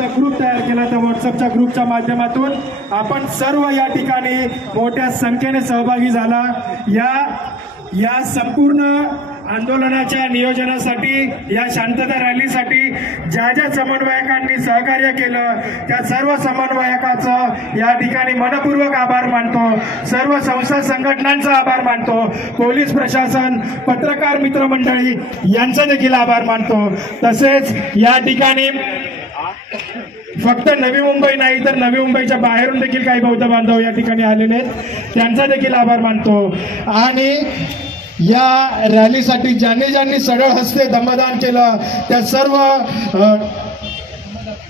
व्हॉट्सअपचा group तयार केला. त्या व्हॉट्सअपच्या ग्रुपच्या माध्यमातून आपण सर्व या ठिकाणी मोठ्या संख्येने सहभागी झाला. या संपूर्ण आंदोलनाच्या नियोजनासाठी, या शांतता रॅलीसाठी ज्या ज्या समन्वयकांनी सहकार्य केलं त्या सर्व समन्वयकाचं या ठिकाणी मनपूर्वक आभार मानतो. सर्व संस्था संघटनांचा आभार मानतो. पोलीस प्रशासन, पत्रकार मित्रमंडळी यांचा देखील आभार मानतो. तसेच या ठिकाणी फक्त नवी मुंबई नाही तर नवी मुंबईच्या बाहेरून देखील काही बौद्ध बांधव या ठिकाणी आलेले आहेत, त्यांचा देखील आभार मानतो. आणि या रॅलीसाठी ज्यांनी सरळ हस्ते दमदान केलं, त्या सर्व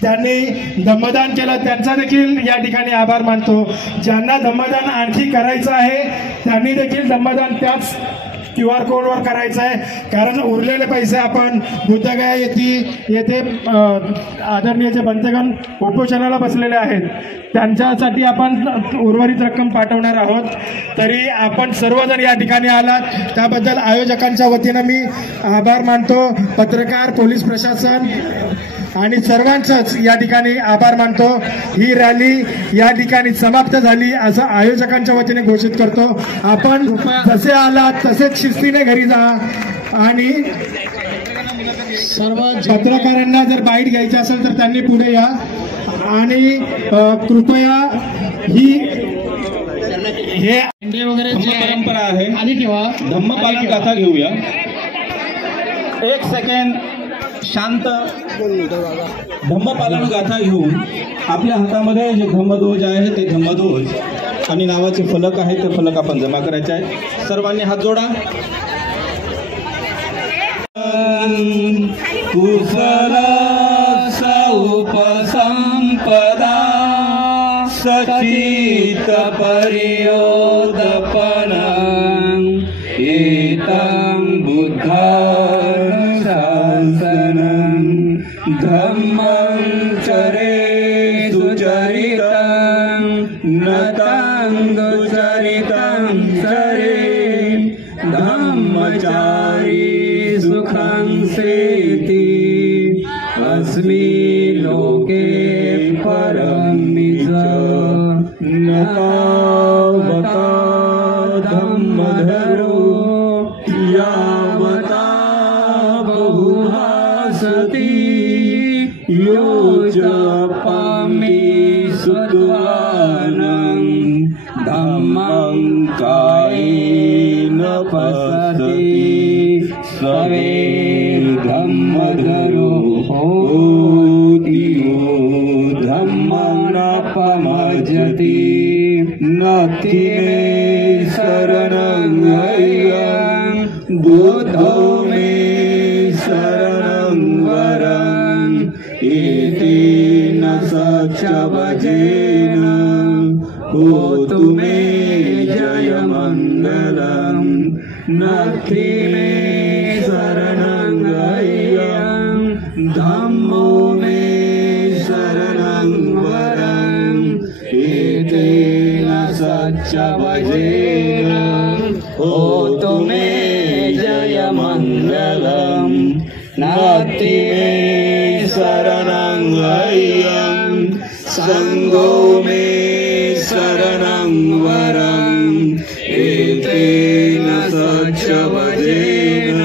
त्यांनी दमदान केलं त्यांचा देखील या ठिकाणी आभार मानतो. ज्यांना दमदान आणखी करायचं आहे त्यांनी देखील दमदान त्याच QR कोडवर करायचं आहे, कारण उरलेले पैसे आपण बुद्धगया येथे आदरणीय जे बंधगण उपोषणाला बसलेले आहेत त्यांच्यासाठी आपण उर्वरित रक्कम पाठवणार आहोत. तरी आपण सर्वजण या ठिकाणी आलात त्याबद्दल आयोजकांच्या वतीनं मी आभार मानतो. पत्रकार, पोलीस प्रशासन आणि सर्वांचाच या ठिकाणी आभार मानतो. ही रॅली या ठिकाणी समाप्त झाली असं आयोजकांच्या वतीने घोषित करतो. आपण जसे आलात तसेच शिस्तीने घरी जा. आणि सर्व पत्रकारांना जर बाईट घ्यायची असेल तर त्यांनी पुढे या. आणि कृपया हे वगैरे परंपरा आहे आणि ठेवा. धम्मपालन गाथा घेऊया. एक सेकंड शांत. धम्मपालन गाथा घेऊन आपल्या हातामध्ये जे धम्मध्वज आहे ते धम्मध्वज आणि नावाचे फलक आहे ते फलक आपण जमा करायचे आहे. सर्वांनी हात जोडा. कुशल उपसंपदा सचित परियोदपन एतं बुद्ध शासनं धम्मं चरे सुचरितं नतं दुचरितं चरे धम्मचारी सुखं सेति अस्मि लोके परमिज नतावता धम्मधरो यावता बहुभासति योजपामि सुत्वानं धम्मं कायेन पश्यति सवे धम्मधरो होति यो धम्मं न पमज्जति नति मे शरणं अय्यं बुद्धो मे शरणं वरं एतेन सच्चवचेन होतु मे जयमङ्गलं नति मे शरणं अय्यं धम्मो मे शरणं वरं एतेन सच्चवचेन होतु मे जयमङ्गलं नति मे शरणं अय्यं संगो मे शरणं वरं एतेन सच्चवचेन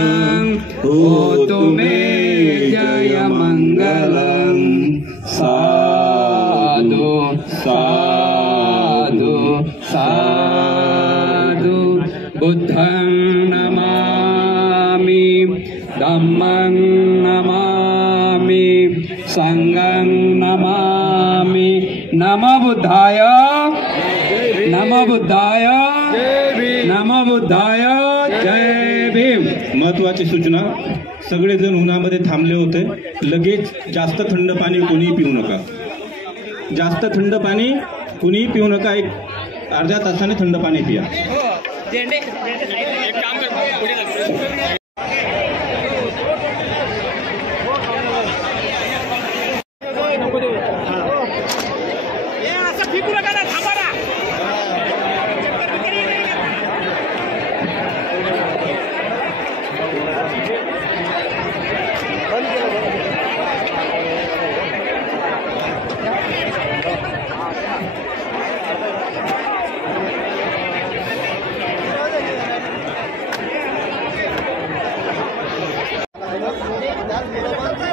होतु मे जयमङ्गलं साधु साधु साधु बुद्धं नमामि धम्मं नमामि संघं नमामि. नमो बुद्धाय नमो बुद्धाय नमो बुद्धाय जय भीम. महत्वाची सूचना. सगळेजण उन्हामध्ये थांबले होते. लगेच जास्त थंड पाणी कोणीही पिऊ नका. जास्त थंड पाणी कोणीही पिऊ नका. एक अर्ध्या तासाने थंड पाणी पिया. त्याचबरोबर